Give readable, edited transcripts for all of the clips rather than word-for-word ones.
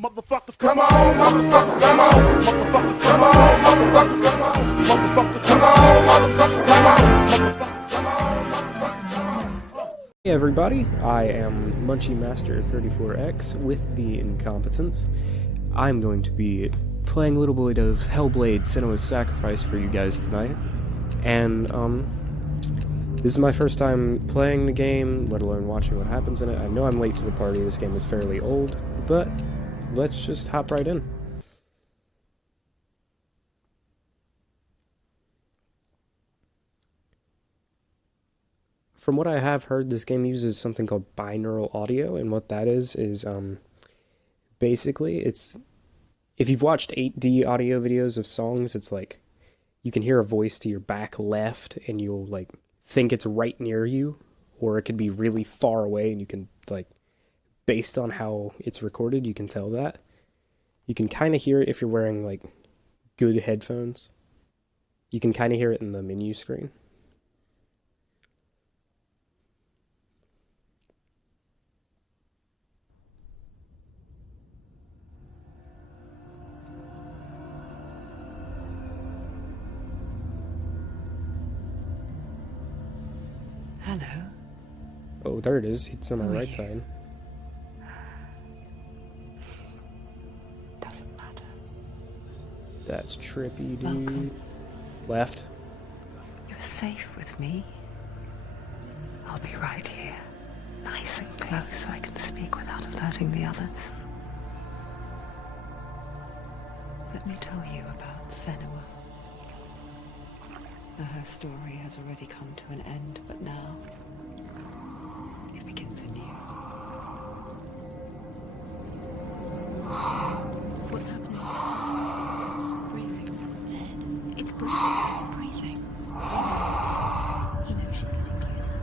Motherfuckers, come on, motherfuckers, come on, motherfuckers, come on, motherfuckers, come on, motherfuckers, come on, motherfuckers, come on, motherfuckers, come on, motherfuckers, come on. Hey everybody, I am Munchie Master 34X with the Incompetence. I'm going to be playing a little bit of Hellblade: Senua's Sacrifice for you guys tonight. And, this is my first time playing the game, let alone watching what happens in it. I know I'm late to the party, this game is fairly old, but let's just hop right in. From what I have heard, this game uses something called binaural audio, and what that is basically, it's, if you've watched 8D audio videos of songs, it's like, you can hear a voice to your back left, and you'll, like, think it's right near you, or it could be really far away, and you can, like, based on how it's recorded, you can tell that. You can kind of hear it if you're wearing, like, good headphones. You can kind of hear it in the menu screen. Hello. Oh, there it is. It's on my right side. Doesn't matter. That's trippy, dude. Welcome. Left. You're safe with me. I'll be right here, nice and close, so I can speak without alerting the others. Let me tell you about Senua. Now, her story has already come to an end, but now it begins anew. What's happening? It's breathing. Dead. It's breathing. It's breathing. He knows she's getting closer.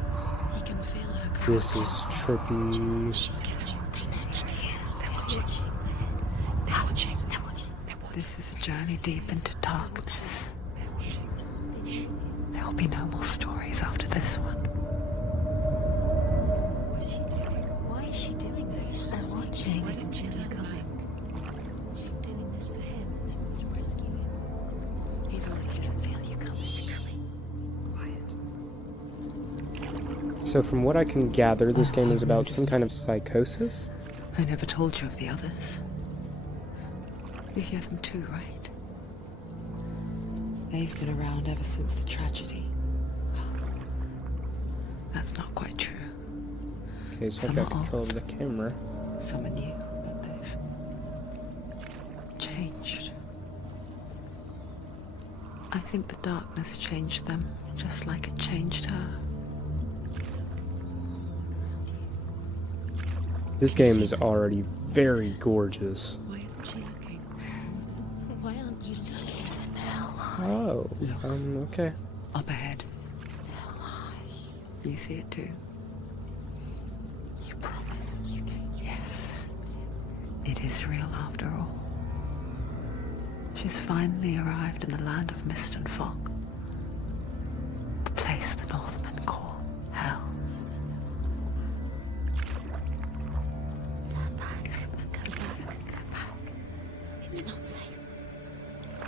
He can feel her closer. This is trippy. She's getting closer. They're watching. They're watching. They're watching. They're watching. This is a journey deep into darkness. There'll be no more stories after this one. What is she doing? Why is she doing this? They're watching. Why doesn't she know coming? She's doing this for him. She wants to rescue him. He's already going to feel you coming. Quiet. So from what I can gather, this game is about some kind of psychosis? I never told you of the others. You hear them too, right? They've been around ever since the tragedy. That's not quite true. Okay, so I've got control of the camera. Some are new, but they've changed. I think the darkness changed them, just like it changed her. This game is already very gorgeous. Why isn't she looking? Why aren't you looking? He's in hell. Oh, okay. Up ahead. You see it too? You promised you could. Yes. It is real after all. She's finally arrived in the land of mist and fog. The place the Northmen call hell. Turn back. Go back. Go back. It's not safe.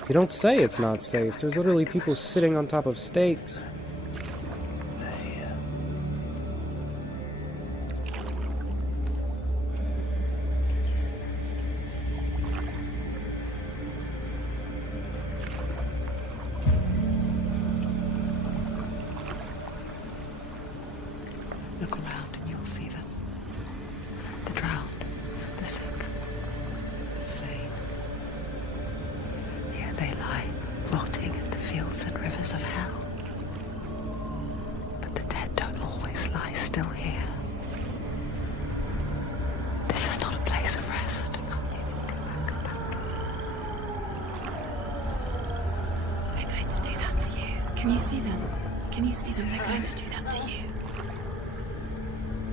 You don't say it's not safe. There's literally people sitting on top of stakes. Look around and you'll see them. The drowned, the sick, the slain. Here they lie, rotting in the fields and rivers of hell. But the dead don't always lie still here. This is not a place of rest. I can't do this. Go back. Go back. They're going to do that to you. Can you see them? Can you see them? They're going to do that to you.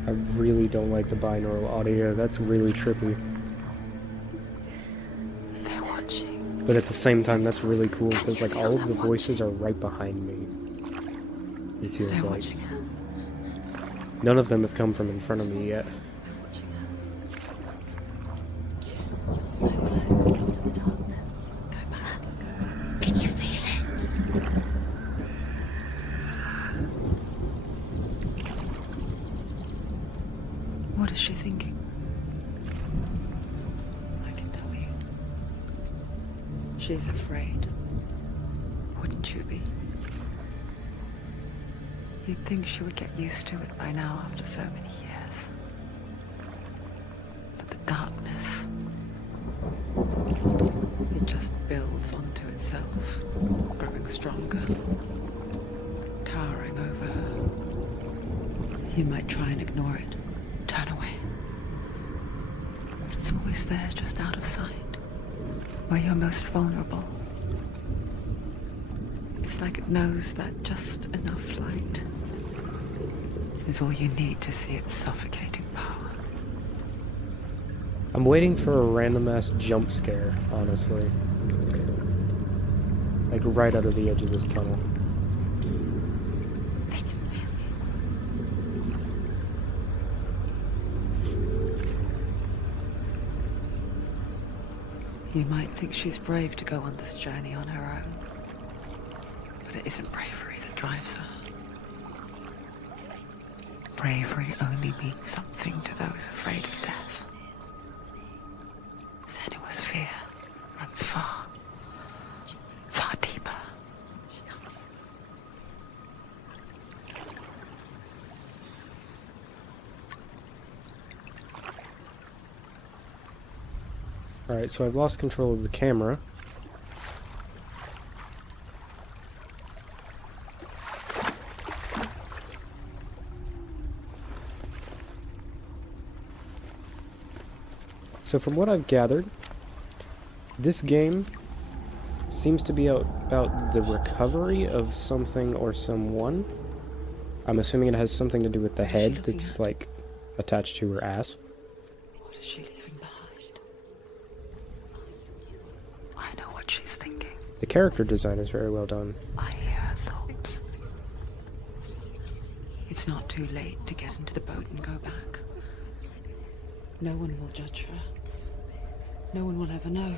I really don't like the binaural audio. That's really trippy. They're watching. But at the same time, that's really cool because, like, all of the voices are right behind me. It feels They're like. watching her. None of them have come from in front of me yet. They're watching her. You're so close to the darkness. Go back. Can you feel it? What is she thinking? I can tell you. She's afraid. Wouldn't you be? You'd think she would get used to it by now after so many years. But the darkness, it just builds onto itself, growing stronger, towering over her. You might try and ignore it, turn away. But it's always there, just out of sight, where you're most vulnerable. It's like it knows that just enough light is all you need to see its suffocating power. I'm waiting for a random ass jump scare, honestly. Like right out of the edge of this tunnel. They can feel You might think she's brave to go on this journey on her own, but it isn't bravery that drives her. Bravery only means something to those afraid of death. Senua's fear runs far, far deeper. Alright, so I've lost control of the camera. So from what I've gathered, this game seems to be about the recovery of something or someone. I'm assuming it has something to do with the head that's like attached to her ass. What is she leaving behind? I know what she's thinking. The character design is very well done. I hear her thoughts. It's not too late to get into the boat and go back. No one will judge her. No one will ever know.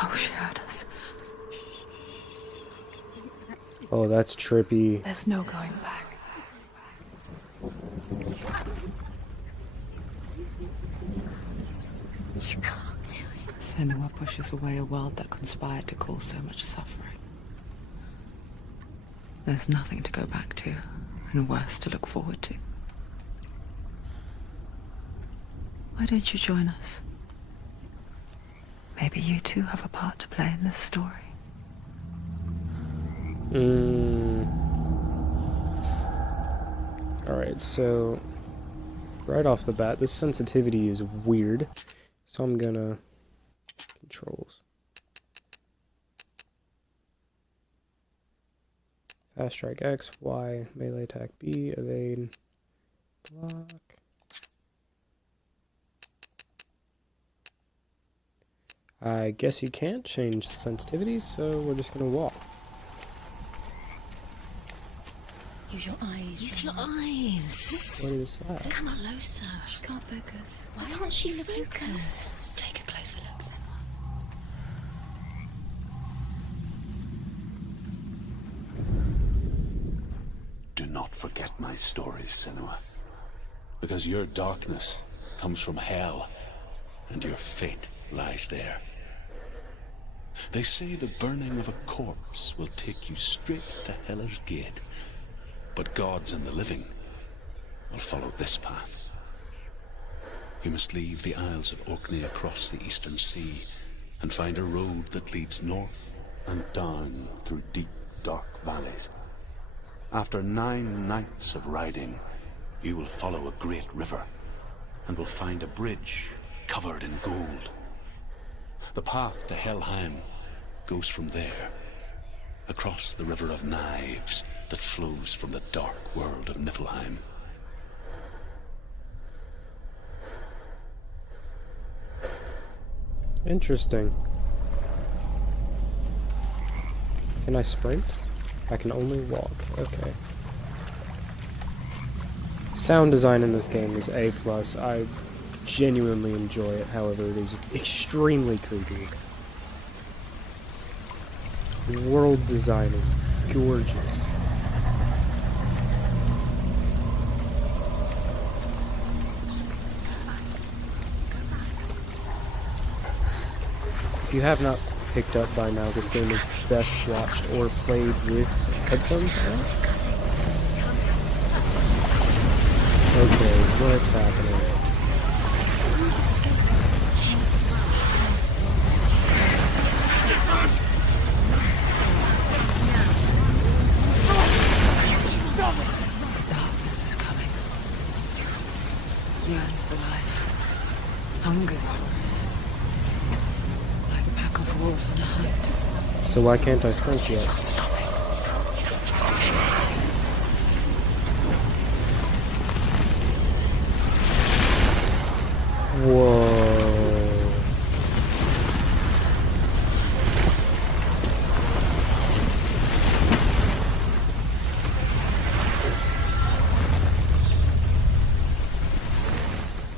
Oh, she heard us. Oh, that's trippy. There's no going back. You can't do it. Senua pushes away a world that conspired to cause so much suffering. There's nothing to go back to, and worse to look forward to. Why don't you join us? Maybe you too have a part to play in this story. Alright, so right off the bat, this sensitivity is weird. So I'm gonna controls. Fast strike X, Y, melee attack B, evade, block. I guess you can't change the sensitivity, so we're just gonna walk. Use your eyes. Use your eyes. What is that? Come closer. She can't focus. Why can't she focus? Take a closer look, Senua. Do not forget my stories, Senua. Because your darkness comes from hell, and your fate lies there. They say the burning of a corpse will take you straight to Hela's gate, but gods and the living will follow this path. You must leave the Isles of Orkney across the eastern sea and find a road that leads north and down through deep, dark valleys. After 9 nights of riding, you will follow a great river and will find a bridge covered in gold. The path to Helheim goes from there, across the river of knives that flows from the dark world of Niflheim. Interesting. Can I sprint? I can only walk. Okay. Sound design in this game is A+. I genuinely enjoy it, however, it is extremely creepy. The world design is gorgeous. If you have not picked up by now, this game is best watched or played with headphones on. Okay, what's happening? Darkness is coming. Yearns for life. Hungers for it. Like a pack of wolves on a hunt. So why can't I sprint yet? Stop it. Whoa.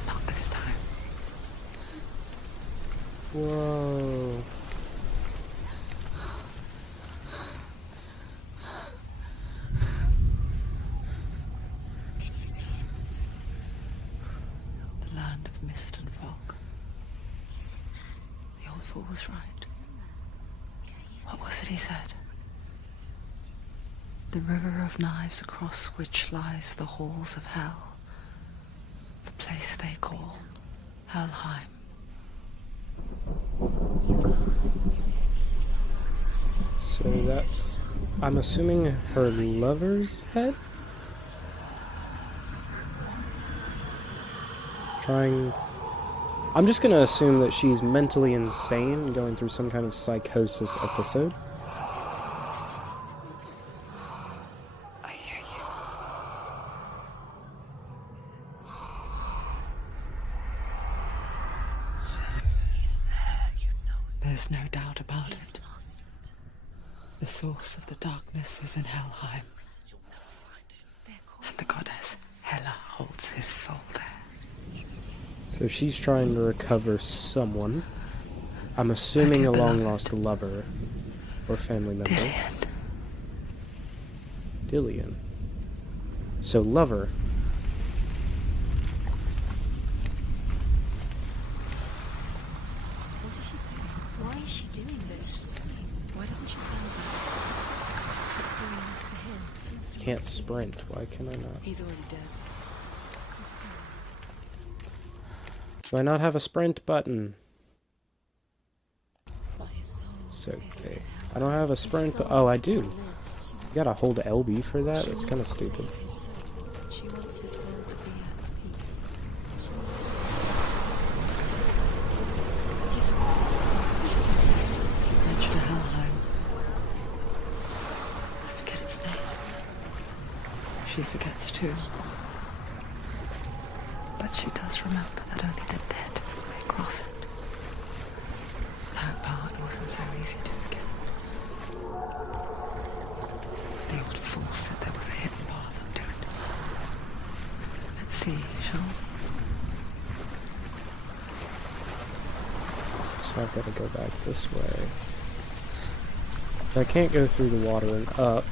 Not this time. Whoa. Can you see it? The land of mist and fog. The old fool was right. You see it? What was it he said? The river of knives across which lies the halls of hell. The place they call Helheim. He's lost. So that's... I'm assuming her lover's head? I'm just gonna assume that she's mentally insane, going through some kind of psychosis episode. I hear you. He's there, you know. There's no doubt about He's it. lost. The source of the darkness is in Helheim. And the goddess Hela holds his soul there. So she's trying to recover someone. I'm assuming a long-lost lover or family member. Dillian. So lover. What is she doing? Why is she doing this? Why doesn't she tell me? Doing this for him. Can't sprint. Why can I not? He's already dead. Do I not have a sprint button? By his soul. It's okay. I don't have a sprint, but oh, I do. You gotta hold LB for that? That's kind of stupid. She wants his soul to be at peace. Bridge to Helheim. I forget its name. She forgets too. But she does remember that only the dead may cross it. That part wasn't so easy to forget. The old fool said there was a hidden path onto it. Let's see, shall we? So I've got to go back this way. I can't go through the water and up.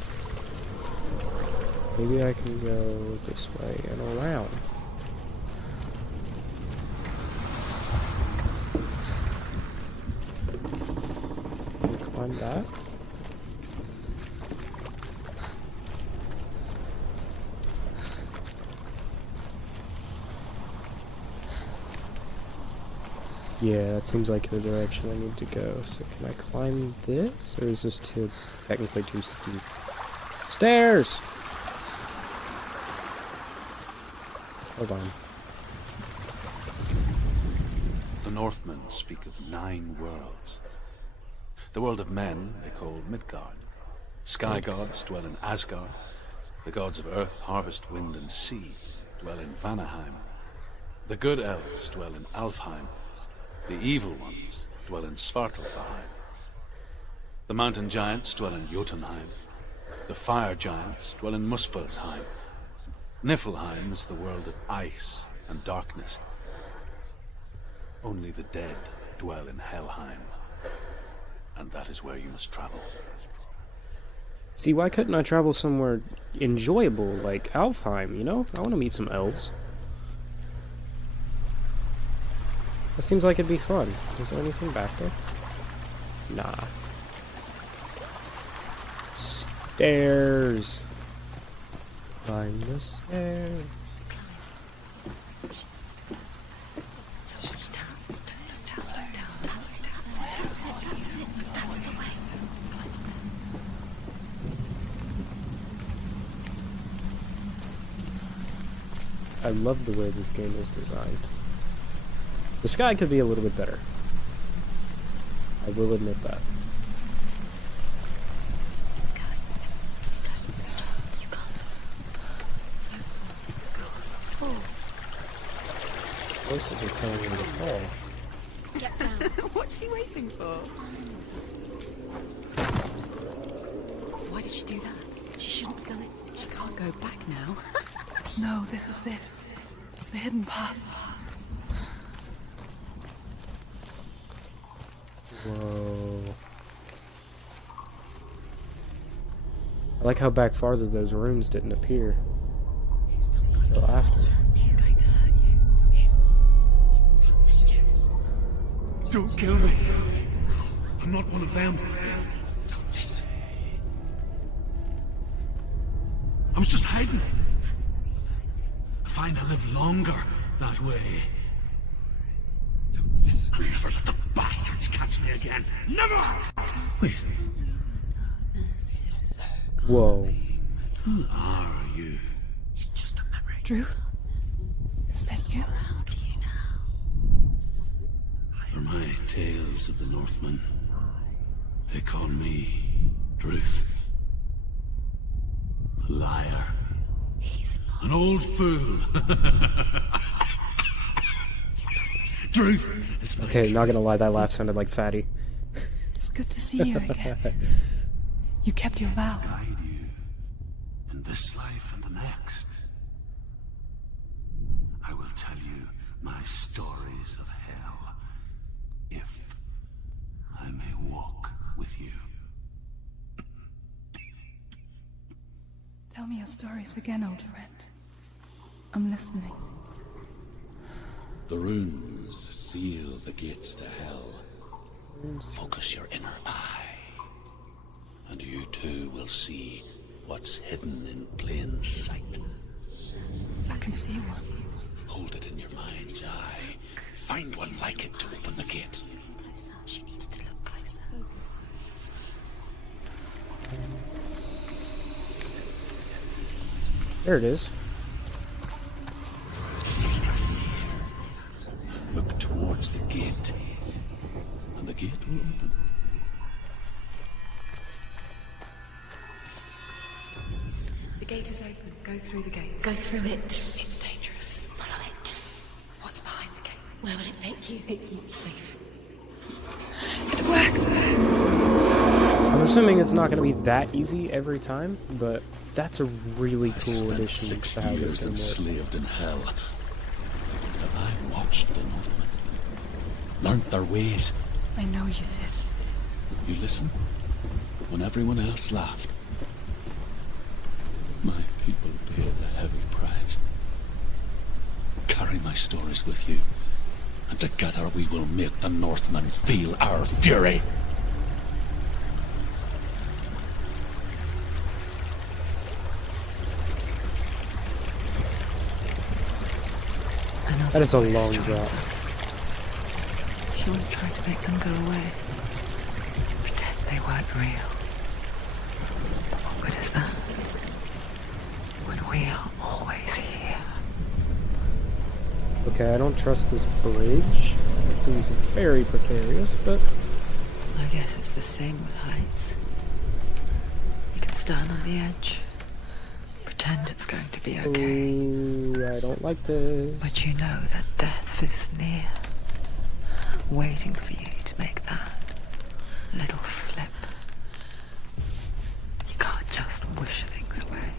Maybe I can go this way and around. Can you climb that? Yeah, that seems like the direction I need to go. So can I climb this? Or is this technically too steep? Stairs! Hold on. The Northmen speak of 9 worlds. The world of men they call Midgard. Sky gods dwell in Asgard. The gods of earth, harvest, wind, and sea dwell in Vanaheim. The good elves dwell in Alfheim. The evil ones dwell in Svartalfheim. The mountain giants dwell in Jotunheim. The fire giants dwell in Muspelheim. Niflheim is the world of ice and darkness. Only the dead dwell in Helheim. And that is where you must travel. See, why couldn't I travel somewhere enjoyable, like Alfheim, you know? I want to meet some elves. That seems like it'd be fun. Is there anything back there? Nah. Stairs. Climb the stairs. That's the way. I love the way this game is designed. The sky could be a little bit better. I will admit that. Don't stop. You can't. Fall. Voices are telling me to fall. Get down. What's she waiting for? Why did she do that? She shouldn't have done it. She can't go back now. No, this is it. The hidden path. Whoa. I like how back farther those runes didn't appear until after. He's going to hurt you. It's dangerous. Don't kill me. I'm not one of them. I was just hiding. I find I live longer that way. I'll never let the bastards catch me again. Never! Wait, Whoa. who are you? It's just a memory. Drew? Is that you? For my tales of the Northmen, they call me Druth. A liar. An old fool. Druth is my Okay, not gonna lie, that laugh sounded like Fatty. It's good to see you again. You kept your vow. guide you in this life and the next. I will tell you my stories of hell, if I may walk with you. Tell me your stories again, old friend. I'm listening. The runes seal the gates to hell. Focus your inner eye, and you too will see what's hidden in plain sight. I can see one. Hold it in your mind's eye. Find one like it to open the gate. She needs to look closer. There it is. Look towards the gate, and the gate will open. The gate is open. Go through the gate. Go through it. It's dangerous. Follow it. What's behind the gate? Where will it take you? It's not safe. I'm assuming it's not gonna be that easy every time, but that's a really I cool spent addition 6 to how this years can work. enslaved in hell. Have I watched the Northmen? Learnt their ways? I know you did. You listened when everyone else laughed. My people paid a heavy price. Carry my stories with you, and together we will make the Northmen feel our fury. That is a long drop. She was trying to make them go away. Pretend they weren't real. What good is that? When we are always here. Okay, I don't trust this bridge. It seems very precarious, but I guess it's the same with heights. You can stand on the edge. Pretend it's going to be okay. ooh, I don't like this. But you know that death is near. Waiting for you to make that little slip. You can't just wish things away.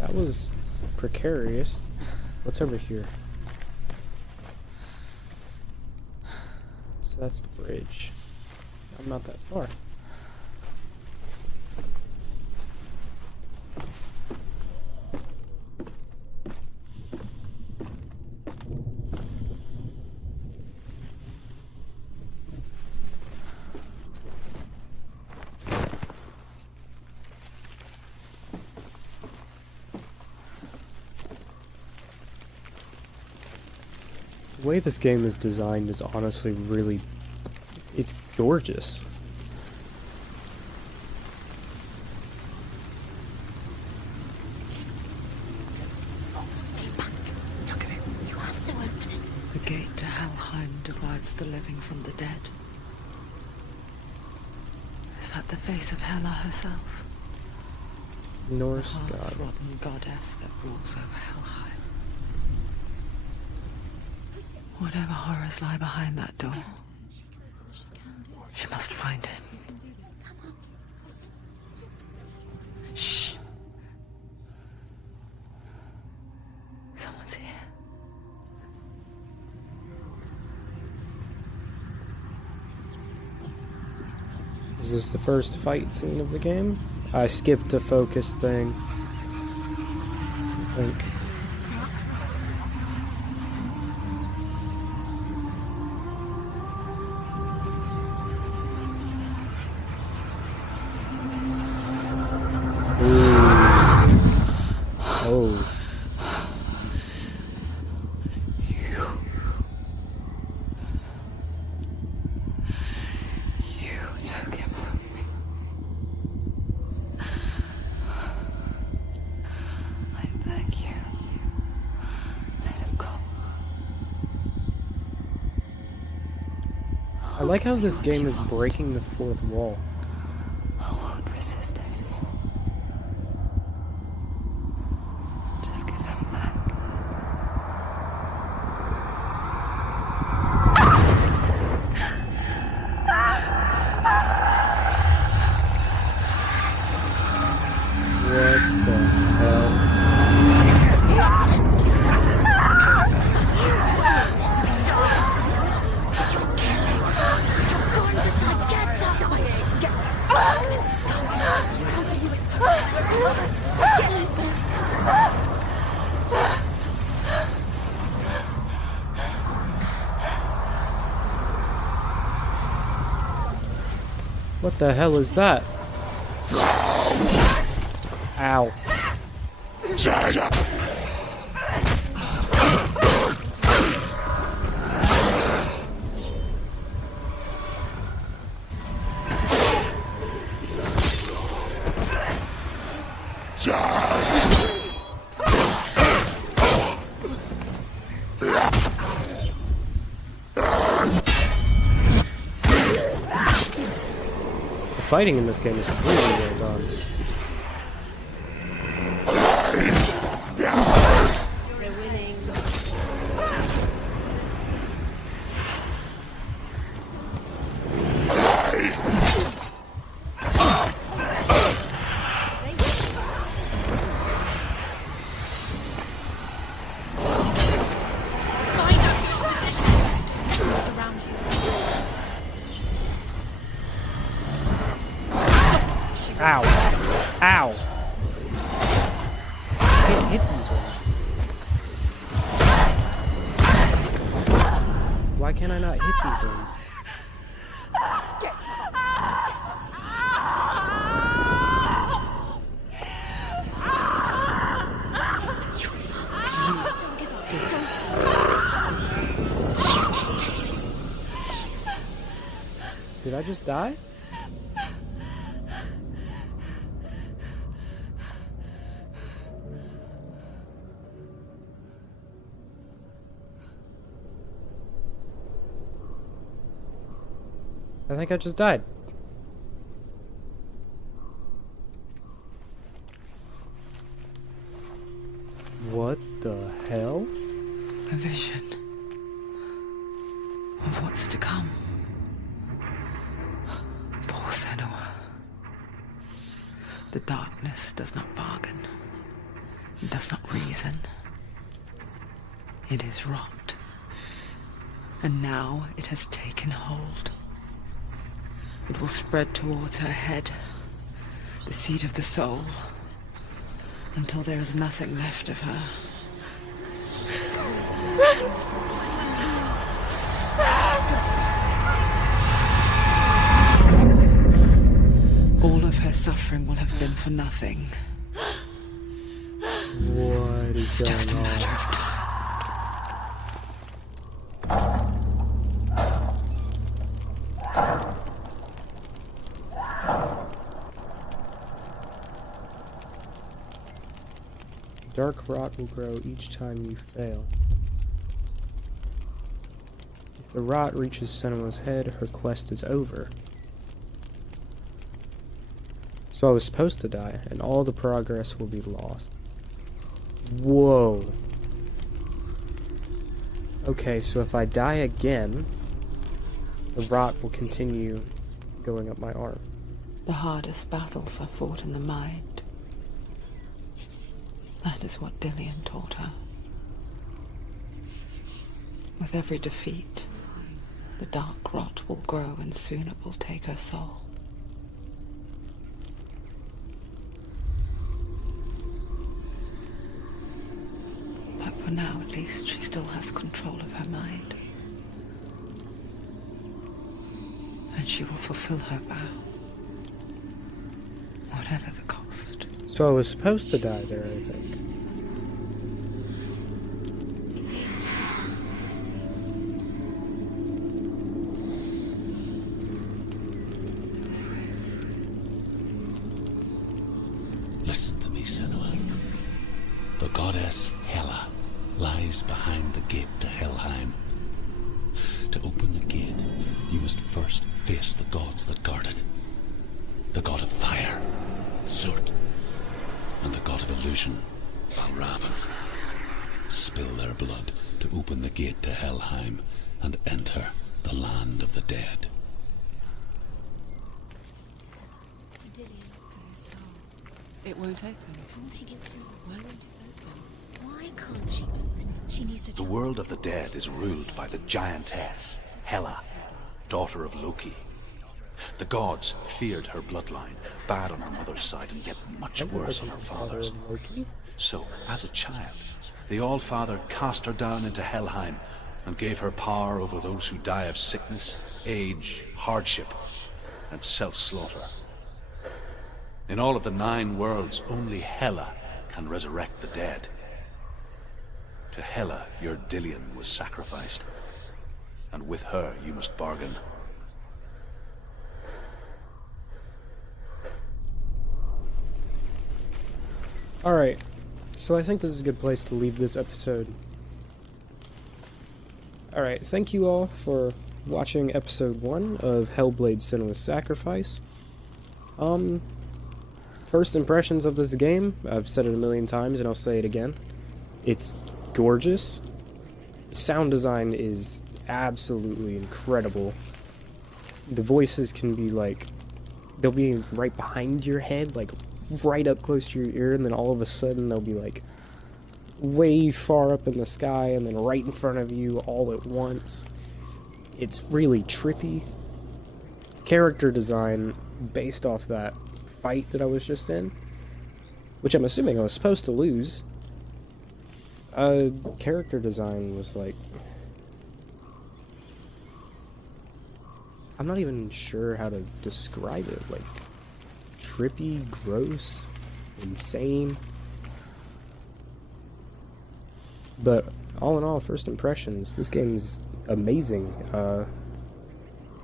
That was precarious. What's over here? So that's the bridge. I'm not that far. The way this game is designed is honestly really... it's gorgeous. Stay back. Look at it. You have to open it. The gate to Helheim divides the living from the dead. Is that the face of Hela herself? Norse The god. half-rotten goddess that rules over Helheim. Whatever horrors lie behind that door, she must find him. Shh. Someone's here. Is this the first fight scene of the game? I skipped a focus thing. I think. Oh. You took him from me. I beg you. Let him go. I like how this game is breaking the fourth wall. I won't resist anymore. Just give him back. What the hell? What the hell is that? Ow. The fighting in this game is really well done. We're winning. Find out your position. Surround you. Ow. Ow. I can't hit these ones. Why can't I not hit these ones? Did I just die? I think I just died. What the hell? A vision of what's to come. Poor Senua. The darkness does not bargain. It does not reason. It is rot. And now it has taken hold. It will spread towards her head, the seat of the soul, until there is nothing left of her. All of her suffering will have been for nothing. What is It's just a going on? matter of time. Dark rot will grow each time you fail. If the rot reaches Senua's head, her quest is over. So I was supposed to die, and all the progress will be lost. Whoa. Okay, so if I die again, the rot will continue going up my arm. The hardest battles are fought in the mind. That is what Dillian taught her. With every defeat, the dark rot will grow and soon it will take her soul. But for now, at least, she still has control of her mind. And she will fulfill her vow. Whatever the cost. So I was supposed to die there, I think. Listen to me, Senua. The goddess Hela lies behind the gate to Helheim. To open the gate, you must first face the gods that guard it. The god of fire, Surt, and the god of illusion, Valravan. Spill their blood to open the gate to Helheim and enter the land of the dead. To Dillian, to her soul. It won't open. Won't she open? Why won't it open? Why can't she open it? She needs to. The world of the dead is ruled by the giantess, Hela, daughter of Loki. The gods feared her bloodline, bad on her mother's side and yet much worse on her father's. So, as a child, the All-Father cast her down into Helheim and gave her power over those who die of sickness, age, hardship, and self-slaughter. In all of the 9 worlds, only Hela can resurrect the dead. To Hela, your Dillian was sacrificed, and with her you must bargain. Alright, so I think this is a good place to leave this episode. Alright, thank you all for watching episode 1 of Hellblade: Senua's Sacrifice. First impressions of this game, I've said it a million times and I'll say it again. It's gorgeous. Sound design is absolutely incredible. The voices can be like, they'll be right behind your head, like right up close to your ear, and then all of a sudden they'll be like way far up in the sky and then right in front of you all at once. It's really trippy. Character design based off that fight that I was just in, which I'm assuming I was supposed to lose. Character design was like, I'm not even sure how to describe it, like trippy, gross, insane. But all in all, first impressions, this game is amazing.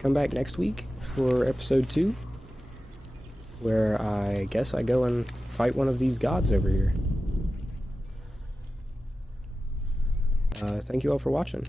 Come back next week for episode 2, where I guess I go and fight one of these gods over here. Thank you all for watching.